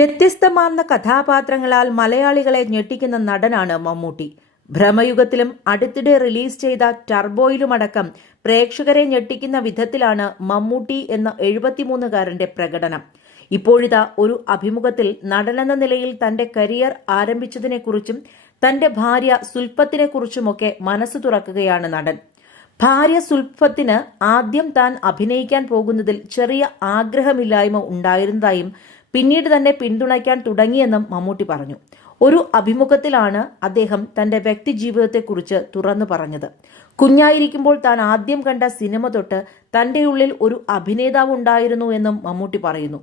വ്യത്യസ്തമാർന്ന കഥാപാത്രങ്ങളാൽ മലയാളികളെ ഞെട്ടിക്കുന്ന നടനാണ് മമ്മൂട്ടി. ഭ്രമയുഗത്തിലും അടുത്തിടെ റിലീസ് ചെയ്ത ടർബോയിലുമടക്കം പ്രേക്ഷകരെ ഞെട്ടിക്കുന്ന വിധത്തിലാണ് മമ്മൂട്ടി എന്ന 73-കാരന്റെ പ്രകടനം. ഇപ്പോഴിതാ ഒരു അഭിമുഖത്തിൽ നടനെന്ന നിലയിൽ തന്റെ കരിയർ ആരംഭിച്ചതിനെക്കുറിച്ചും തന്റെ ഭാര്യ സുൽഫത്തിനെക്കുറിച്ചുമൊക്കെ മനസ്സ് തുറക്കുകയാണ് നടൻ. ഭാര്യ സുൽഫത്തിന് ആദ്യം താൻ അഭിനയിക്കാൻ പോകുന്നതിൽ ചെറിയ ആഗ്രഹമില്ലായ്മ ഉണ്ടായിരുന്നതായും പിന്നീട് തന്നെ പിന്തുണയ്ക്കാൻ തുടങ്ങിയെന്നും മമ്മൂട്ടി പറഞ്ഞു. ഒരു അഭിമുഖത്തിലാണ് അദ്ദേഹം തന്റെ വ്യക്തിജീവിതത്തെക്കുറിച്ച് തുറന്നു പറഞ്ഞത്. കുഞ്ഞായിരിക്കുമ്പോൾ താൻ ആദ്യം കണ്ട സിനിമ തൊട്ട് തന്റെ ഉള്ളിൽ ഒരു അഭിനേതാവ് ഉണ്ടായിരുന്നു എന്നും മമ്മൂട്ടി പറയുന്നു.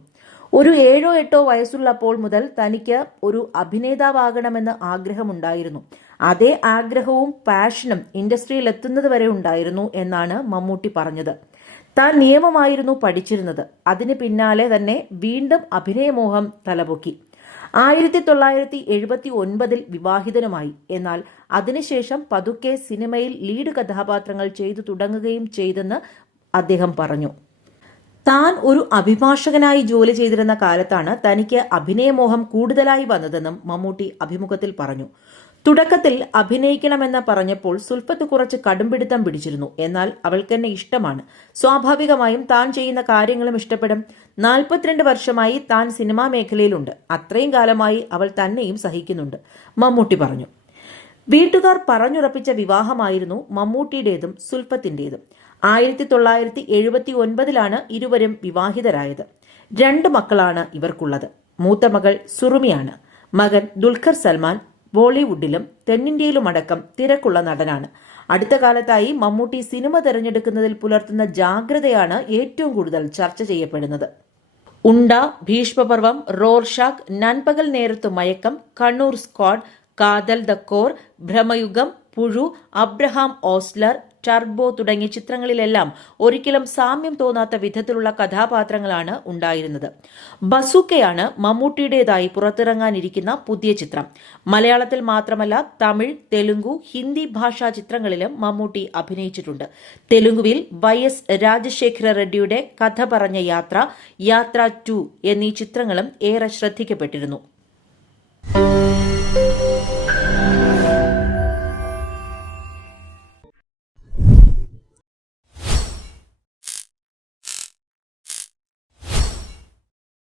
ഒരു 7-8 വയസ്സുള്ളപ്പോൾ മുതൽ തനിക്ക് ഒരു അഭിനേതാവാകണമെന്ന് ആഗ്രഹമുണ്ടായിരുന്നു. അതേ ആഗ്രഹവും പാഷനും ഇൻഡസ്ട്രിയിൽ എത്തുന്നത് വരെ ഉണ്ടായിരുന്നു എന്നാണ് മമ്മൂട്ടി പറഞ്ഞത്. താൻ നിയമമായിരുന്നു പഠിച്ചിരുന്നത്. അതിന് പിന്നാലെ തന്നെ വീണ്ടും അഭിനയമോഹം തലപൊക്കി. 1979 വിവാഹിതനുമായി. എന്നാൽ അതിനുശേഷം പതുക്കെ സിനിമയിൽ ലീഡ് കഥാപാത്രങ്ങൾ ചെയ്തു തുടങ്ങുകയും ചെയ്തെന്ന് അദ്ദേഹം പറഞ്ഞു. താൻ ഒരു അഭിഭാഷകനായി ജോലി ചെയ്തിരുന്ന കാലത്താണ് തനിക്ക് അഭിനയമോഹം കൂടുതലായി വന്നതെന്നും മമ്മൂട്ടി അഭിമുഖത്തിൽ പറഞ്ഞു. തുടക്കത്തിൽ അഭിനയിക്കണമെന്ന് പറഞ്ഞപ്പോൾ സുൽഫത്ത് കുറച്ച് കടുംപിടുത്തം പിടിച്ചിരുന്നു. എന്നാൽ അവൾക്കെന്നെ ഇഷ്ടമാണ്. സ്വാഭാവികമായും താൻ ചെയ്യുന്ന കാര്യങ്ങളും ഇഷ്ടപ്പെടും. 42 വർഷമായി താൻ സിനിമാ മേഖലയിലുണ്ട്. അത്രയും കാലമായി അവൾ തന്നെയും സഹിക്കുന്നുണ്ട്, മമ്മൂട്ടി പറഞ്ഞു. വീട്ടുകാർ പറഞ്ഞുറപ്പിച്ച വിവാഹമായിരുന്നു മമ്മൂട്ടിയുടേതും സുൽഫത്തിന്റേതും. 1979 ഇരുവരും വിവാഹിതരായത്. 2 മക്കളാണ് ഇവർക്കുള്ളത്. മൂത്ത മകൾ സുറുമിയാണ്. മകൻ ദുൽഖർ സൽമാൻ ബോളിവുഡിലും തെന്നിന്ത്യയിലുമടക്കം തിരക്കുള്ള നടനാണ്. അടുത്ത കാലത്തായി മമ്മൂട്ടി സിനിമ തിരഞ്ഞെടുക്കുന്നതിൽ പുലർത്തുന്ന ജാഗ്രതയാണ് ഏറ്റവും കൂടുതൽ ചർച്ച ചെയ്യപ്പെടുന്നത്. ഉണ്ട, ഭീഷ്മപർവം, റോർഷാക്ക്, നൻപകൽ നേരത്തു മയക്കം, കണ്ണൂർ സ്ക്വാഡ്, കാതൽ ദ കോർ, ഭ്രമയുഗം, പുഴു, അബ്രഹാം ഓസ്ലർ, ടർബോ തുടങ്ങിയ ചിത്രങ്ങളിലെല്ലാം ഒരിക്കലും സാമ്യം തോന്നാത്ത വിധത്തിലുള്ള കഥാപാത്രങ്ങളാണ് ഉണ്ടായിരുന്നത്. ബസൂക്കയാണ് മമ്മൂട്ടിയുടേതായി പുറത്തിറങ്ങാനിരിക്കുന്ന പുതിയ ചിത്രം. മലയാളത്തിൽ മാത്രമല്ല തമിഴ്, തെലുങ്കു, ഹിന്ദി ഭാഷാ ചിത്രങ്ങളിലും മമ്മൂട്ടി അഭിനയിച്ചിട്ടുണ്ട്. തെലുങ്കുവിൽ YS രാജശേഖര റെഡ്ഡിയുടെ കഥ പറഞ്ഞ യാത്ര 2 എന്നീ ചിത്രങ്ങളും ഏറെ ശ്രദ്ധിക്കപ്പെട്ടിരുന്നു.